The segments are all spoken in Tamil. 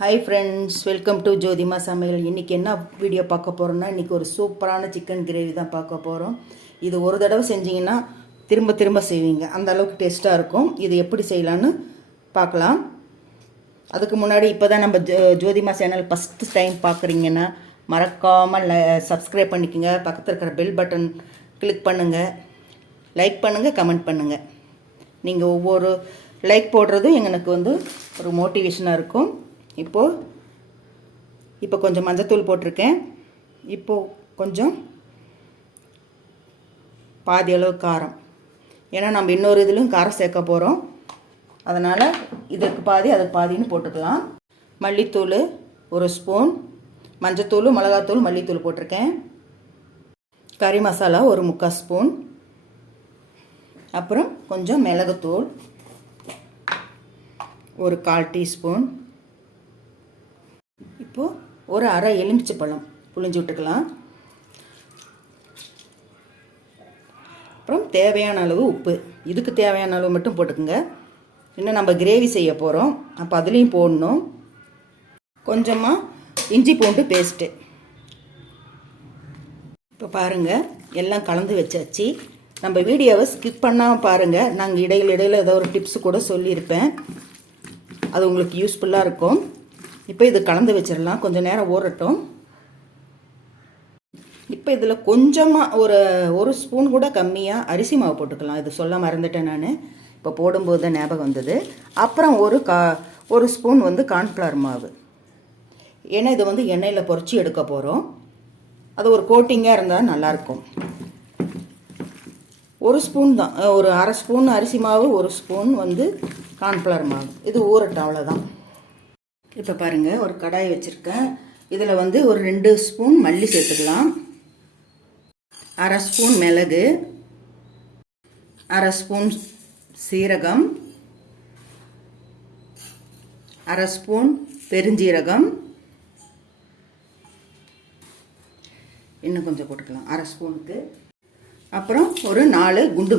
ஹாய் ஃப்ரெண்ட்ஸ், வெல்கம் டு ஜோதிமா சமையல். இன்றைக்கி என்ன வீடியோ பார்க்க போகிறோன்னா, இன்றைக்கி ஒரு சூப்பரான சிக்கன் கிரேவி தான் பார்க்க போகிறோம். இது ஒரு தடவை செஞ்சிங்கன்னா திரும்ப திரும்ப செய்வீங்க, அந்த அளவுக்கு டேஸ்ட்டாக இருக்கும். இது எப்படி செய்யலான்னு பார்க்கலாம். அதுக்கு முன்னாடி இப்போ தான் நம்ம ஜோதிமா சேனல் ஃபஸ்ட்டு டைம் பார்க்குறீங்கன்னா மறக்காமல் சப்ஸ்கிரைப் பண்ணிக்கோங்க. பக்கத்தில் இருக்கிற பெல் பட்டன் கிளிக் பண்ணுங்கள், லைக் பண்ணுங்கள், கமெண்ட் பண்ணுங்கள். நீங்கள் ஒவ்வொரு லைக் போடுறதும் எங்களுக்கு ஒரு மோட்டிவேஷனாக இருக்கும். இப்போ கொஞ்சம் மஞ்சத்தூள் போட்டிருக்கேன். இப்போது கொஞ்சம் பாதி அளவு காரம், ஏன்னா நம்ம இன்னொரு இதுலையும் காரம் சேர்க்க போகிறோம். அதனால் இதுக்கு பாதி அதுக்கு பாதின்னு போட்டுக்கலாம். மல்லித்தூள் ஒரு ஸ்பூன், மஞ்சத்தூள், மிளகாத்தூள், மல்லித்தூள் போட்டிருக்கேன். கறி மசாலா ஒரு 3/4 ஸ்பூன், அப்புறம் கொஞ்சம் மிளகுத்தூள் ஒரு 1/4 டீஸ்பூன். இப்போது ஒரு அரை எலுமிச்சை பழம் புழிஞ்சு விட்டுக்கலாம். அப்புறம் தேவையான அளவு உப்பு, இதுக்கு தேவையான அளவு மட்டும் போட்டுக்கோங்க. இன்னும் நம்ம கிரேவி செய்ய போகிறோம், அப்போ அதுலேயும் போடணும். கொஞ்சமாக இஞ்சி பூண்டு பேஸ்ட்டு. இப்போ பாருங்கள், எல்லாம் கலந்து வச்சாச்சு. நம்ம வீடியோவை ஸ்கிப் பண்ணாமல் பாருங்கள். நாங்கள் இடையில ஏதோ ஒரு டிப்ஸ் கூட சொல்லியிருப்பேன், அது உங்களுக்கு யூஸ்ஃபுல்லாக இருக்கும். இப்போ இது கலந்து வச்சிடலாம், கொஞ்சம் நேரம் ஊறட்டும். இப்போ இதில் கொஞ்சமாக ஒரு ஸ்பூன் கூட கம்மியாக அரிசி மாவு போட்டுக்கலாம். இது சொல்ல மறந்துட்டேன் நான், இப்போ போடும்போது தான் ஞாபகம் வந்தது. அப்புறம் ஒரு ஸ்பூன் கார்ன்ஃப்ளவர் மாவு, ஏன்னா இது எண்ணெயில் பொரிச்சு எடுக்க போகிறோம். அது ஒரு கோட்டிங்காக இருந்தால் நல்லாயிருக்கும். ஒரு ஸ்பூன் தான், ஒரு அரை ஸ்பூன் அரிசி மாவு, ஒரு ஸ்பூன் கார்ன்ஃப்ளவர் மாவு. இது ஊறட்டும், அவ்வளோதான். இப்போ பாருங்கள், ஒரு கடாய் வச்சுருக்கேன். இதில் ஒரு 2 ஸ்பூன் மல்லி சேர்த்துக்கலாம், அரை ஸ்பூன் மிளகு, அரை ஸ்பூன் சீரகம், அரை ஸ்பூன் பெருஞ்சீரகம், இன்னும் கொஞ்சம் போட்டுக்கலாம் அரை ஸ்பூனுக்கு. அப்புறம் ஒரு 4 குண்டு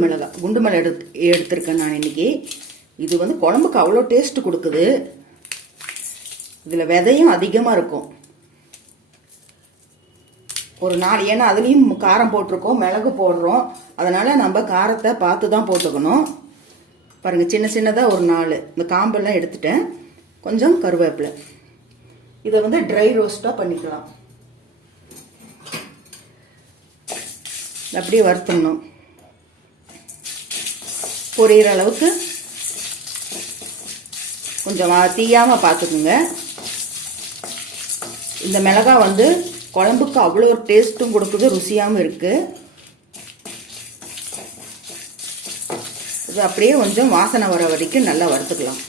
மிளகாய் எடுத்திருக்கேன் நான் இன்றைக்கி. இது குழம்புக்கு அவ்வளோ டேஸ்ட்டு கொடுக்குது. இதில் விதையும் அதிகமாக இருக்கும். ஒரு 4, ஏன்னா அதுலேயும் காரம் போட்டிருக்கோம், மிளகு போடுறோம். அதனால் நம்ம காரத்தை பார்த்து தான் போட்டுக்கணும். பாருங்கள், சின்ன சின்னதாக ஒரு 4, இந்த காம்பெல்லாம் எடுத்துட்டேன். கொஞ்சம் கருவேப்பிலை. இதை ட்ரை ரோஸ்ட்டாக பண்ணிக்கலாம். அப்படியே வறுத்துடணும், பொரியிற அளவுக்கு. கொஞ்சம் தீயாமல் பார்த்துக்குங்க. இந்த மிளகாய் குழம்புக்கு அவ்வளோ ஒரு டேஸ்ட்டும் கொடுக்குது, ருசியாகவும் இருக்குது. இது அப்படியே கொஞ்சம் வாசனை வர வரைக்கும் நல்லா வறுத்துக்கலாம்.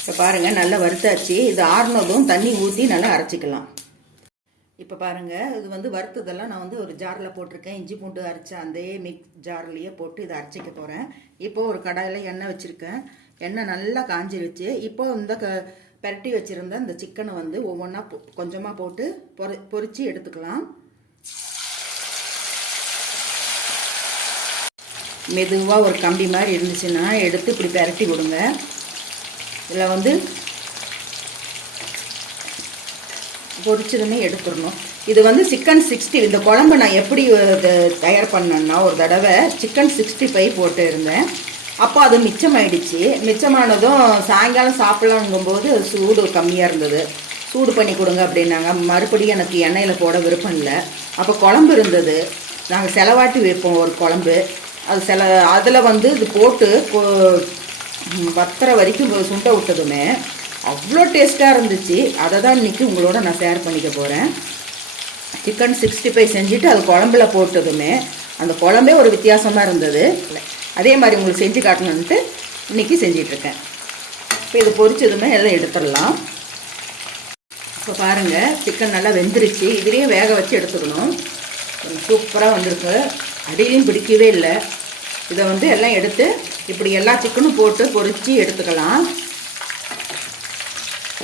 இப்போ பாருங்கள், நல்லா வறுத்தாச்சு. இது ஆறுனதும் தண்ணி ஊற்றி நல்லா அரைச்சிக்கலாம். இப்போ பாருங்கள், இது வறுத்ததெல்லாம் நான் ஒரு ஜாரில் போட்டிருக்கேன். இஞ்சி பூண்டு அரைச்ச அந்த மிக்ஸ் ஜார்லேயே போட்டு இதை அரைச்சிக்க போகிறேன். இப்போது ஒரு கடாயில் எண்ணெய் வச்சுருக்கேன். எண்ணெய் நல்லா காஞ்சிருச்சு. இப்போது இந்த பெரட்டி வச்சுருந்த இந்த சிக்கனை ஒவ்வொன்றா கொஞ்சமாக போட்டு பொரிச்சு எடுத்துக்கலாம். மெதுவாக ஒரு கம்பி மாதிரி இருந்துச்சுன்னா எடுத்து இப்படி பெரட்டி விடுங்க. இதில் பொரிச்சதுமே எடுத்துடணும். இது சிக்கன் 60. இந்த குழம்பு நான் எப்படி தயார் பண்ணேன்னா, ஒரு தடவை சிக்கன் 65 போட்டு இருந்தேன். அப்போ அது மிச்சமாயிடுச்சு. மிச்சமானதும் சாயங்காலம் சாப்பிட்லாங்கும்போது சூடு கம்மியாக இருந்தது. சூடு பண்ணி கொடுங்க அப்படின்னாங்க. மறுபடியும் எனக்கு எண்ணெயில் போட விருப்பம் இல்லை. அப்போ குழம்பு இருந்தது, நாங்கள் செலவாட்டி வைப்போம் ஒரு குழம்பு. அது அதில் இது போட்டு வத்துற வரைக்கும் சுண்ட விட்டதுமே அவ்வளோ டேஸ்ட்டாக இருந்துச்சு. அதை தான் இன்றைக்கி உங்களோட நான் ஷேர் பண்ணிக்க போகிறேன். சிக்கன் 65 செஞ்சுட்டு அது குழம்புல போட்டதுமே அந்த குழம்பே ஒரு வித்தியாசமாக இருந்தது. அதே மாதிரி உங்களுக்கு செஞ்சு காட்டணுன்ட்டு இன்றைக்கி செஞ்சிட்ருக்கேன். இப்போ இது பொரிச்சதுமே எல்லாம் எடுத்துடலாம். இப்போ பாருங்கள், சிக்கன் நல்லா வெந்துருச்சு. இதுலேயும் வேக வச்சு எடுத்துக்கணும். சூப்பராக வந்திருக்கு, அடியிலையும் பிடிக்கவே இல்லை. இதை எல்லாம் எடுத்து இப்படி எல்லா சிக்கனும் போட்டு பொரித்து எடுத்துக்கலாம்.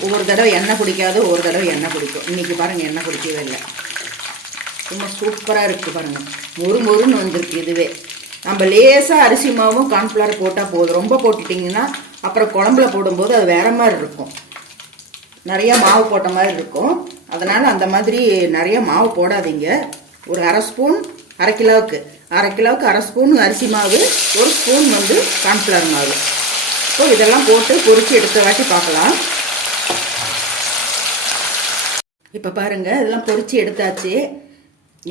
ஒவ்வொரு தடவை எண்ணெய் பிடிக்காது, ஒரு தடவை எண்ணெய் பிடிக்கும். இன்றைக்கி பாருங்கள், எண்ணெய் பிடிக்கவே இல்லை. ரொம்ப சூப்பராக இருக்குது பாருங்கள், மொறுன்னு வந்திருக்கு. இதுவே நம்ம லேசாக அரிசி மாவும் கார்ன்ஃப்ளவர் போட்டால் போதும். ரொம்ப போட்டுட்டிங்கன்னா அப்புறம் குழம்புல போடும்போது அது வேறு மாதிரி இருக்கும். நிறைய மாவு போட்ட மாதிரி இருக்கும். அதனால் அந்த மாதிரி நிறைய மாவு போடாதீங்க. ஒரு அரை ஸ்பூன், அரை கிலோவுக்கு அரை ஸ்பூன் அரிசி மாவு, ஒரு ஸ்பூன் வந்து கார்ன்ஃப்ளவர் மாவு. இப்போ இதெல்லாம் போட்டு பொரிச்சு எடுத்த வாட்டி பார்க்கலாம். இப்போ பாருங்கள், இதெல்லாம் பொரிச்சு எடுத்தாச்சு.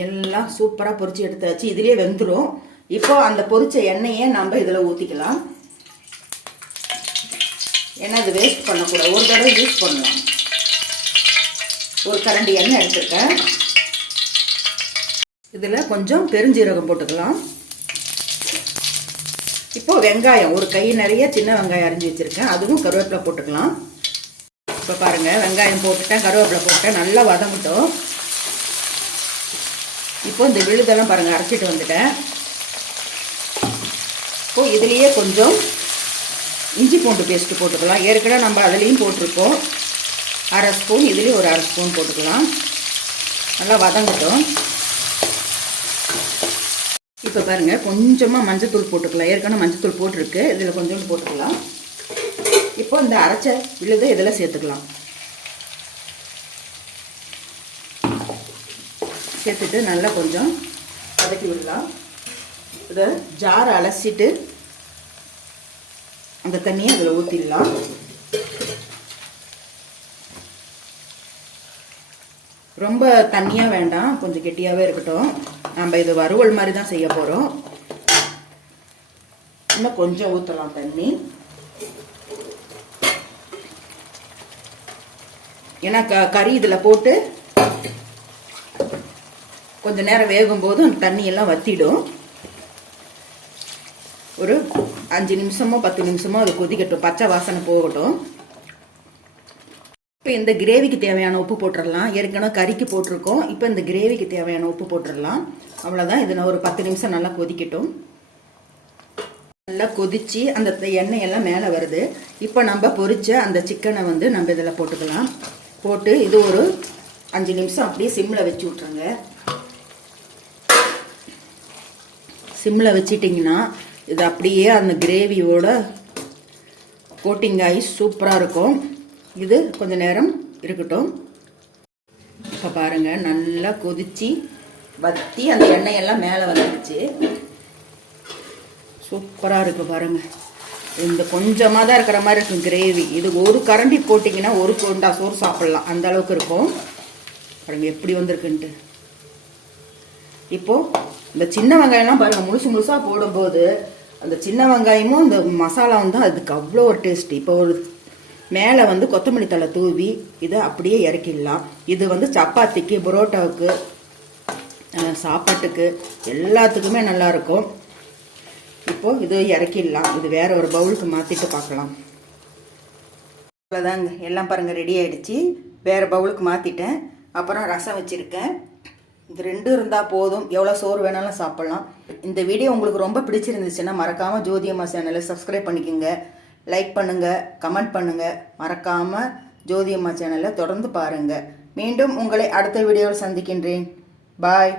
எல்லாம் சூப்பராக பொரிச்சு எடுத்தாச்சு. இதிலே வெந்துடும். இப்போ அந்த பொரிச்ச எண்ணெயை நம்ம இதில் ஊற்றிக்கலாம். ஏன்னா இது வேஸ்ட் பண்ணக்கூடாது, ஒரு தடவை யூஸ் பண்ணலாம். ஒரு கரண்டி எண்ணெய் எடுத்துருக்கேன். இதில் கொஞ்சம் பெருஞ்சீரகம் போட்டுக்கலாம். இப்போ வெங்காயம், ஒரு கை நிறைய சின்ன வெங்காயம் அரிஞ்சு வச்சுருக்கேன், அதுவும் கருவேப்பிலை போட்டுக்கலாம். இப்போ பாருங்கள், வெங்காயம் போட்டுட்டேன், கருவேப்பிலை போட்டுட்டேன், நல்லா வதங்கட்டும். இப்போ இந்த விழுதெல்லாம் பாருங்கள் அரைச்சிட்டு வந்துட்டேன். இப்போ இதுலேயே கொஞ்சம் இஞ்சி பூண்டு பேஸ்ட்டு போட்டுக்கலாம். ஏற்கனவே நம்ம அதுலேயும் போட்டிருக்கோம். அரை ஸ்பூன், இதுலேயும் ஒரு அரை ஸ்பூன் போட்டுக்கலாம். நல்லா வதங்கட்டும். இப்போ பாருங்கள், கொஞ்சமாக மஞ்சத்தூள் போட்டுக்கலாம். ஏற்கனவே மஞ்சத்தூள் போட்டிருக்கு, இதில் கொஞ்சோண்டு போட்டுக்கலாம். இப்போ இந்த அரைச்ச விழுதை இதில் சேர்த்துக்கலாம். சேர்த்துட்டு நல்லா கொஞ்சம் வதக்கி விடலாம். இதை ஜாரை அலசிட்டு அந்த தண்ணியை அதில் ஊற்றிடலாம். ரொம்ப தண்ணியாக வேண்டாம், கொஞ்சம் கெட்டியாகவே இருக்கட்டும். நம்ம இது வறுவல் மாதிரி தான் செய்ய போகிறோம். இன்னும் கொஞ்சம் ஊற்றலாம் தண்ணி. ஏன்னா கறி இதில் போட்டு கொஞ்சம் நேரம் வேகும்போது அந்த தண்ணியெல்லாம் வற்றிடும். ஒரு 5 நிமிஷமோ 10 நிமிஷமோ அது கொதிக்கட்டும், பச்சை வாசனை போகட்டும். இப்போ இந்த கிரேவிக்கு தேவையான உப்பு போட்டுடலாம். ஏற்கனவே கறிக்கு போட்டிருக்கோம். இப்போ இந்த கிரேவிக்கு தேவையான உப்பு போட்டுடலாம். அவ்வளோதான். இதில் ஒரு 10 நிமிஷம் நல்லா கொதிக்கட்டும். நல்லா கொதிச்சு அந்த எண்ணெயெல்லாம் மேலே வருது. இப்போ நம்ம பொரிச்ச அந்த சிக்கனை வந்து நம்ம இதில் போட்டுக்கலாம். போட்டு இது ஒரு 5 நிமிஷம் அப்படியே சிம்மில் வச்சு விட்ருங்க. சிம்மில் வச்சிட்டிங்கன்னா இது அப்படியே அந்த கிரேவியோட கோட்டிங் ஆகி சூப்பராக இருக்கும். இது கொஞ்சம் நேரம் இருக்கட்டும். இப்போ பாருங்கள், நல்லா கொதிச்சு வற்றி அந்த எண்ணெயெல்லாம் மேலே வந்துடுச்சு. சூப்பராக இருக்குது பாருங்கள். இந்த கொஞ்சமாக தான் இருக்கிற மாதிரி இருக்கும் கிரேவி. இது ஒரு கரண்டி போட்டிங்கன்னா ஒரு கொண்டா சோறு சாப்பிட்லாம், அந்த அளவுக்கு இருக்கும். பாருங்கள் எப்படி வந்திருக்குன்ட்டு. இப்போது இந்த சின்ன வெங்காயம்லாம் பாருங்கள், முழுசாக போடும்போது அந்த சின்ன வெங்காயமும் இந்த மசாலாவும் தான் அதுக்கு அவ்வளோ ஒரு டேஸ்ட். இப்போ ஒரு மேலே வந்து கொத்தமல்லி தழை தூவி இதை அப்படியே இறக்கிடலாம். இது வந்து சப்பாத்திக்கு, புரோட்டாவுக்கு, சாப்பாட்டுக்கு எல்லாத்துக்குமே நல்லாயிருக்கும். இப்போது இது இறக்கிடலாம். இது வேறு ஒரு பவுலுக்கு மாற்றிட்டு பார்க்கலாம். அவ்வளோதாங்க, எல்லாம் பாருங்கள் ரெடி ஆகிடுச்சு. வேறு பவுலுக்கு மாற்றிட்டேன். அப்புறம் ரசம் வச்சுருக்கேன். இது 2 இருந்தால் போதும், எவ்வளோ சோறு வேணாலும் சாப்பிட்லாம். இந்த வீடியோ உங்களுக்கு ரொம்ப பிடிச்சிருந்துச்சுன்னா மறக்காமல் ஜோதி அம்மா சேனலை சப்ஸ்கிரைப் பண்ணிக்கோங்க. லைக் பண்ணுங்கள், கமெண்ட் பண்ணுங்கள். மறக்காமல் ஜோதி அம்மா சேனலை தொடர்ந்து பாருங்கள். மீண்டும் உங்களை அடுத்த வீடியோவில் சந்திக்கின்றேன். பாய்.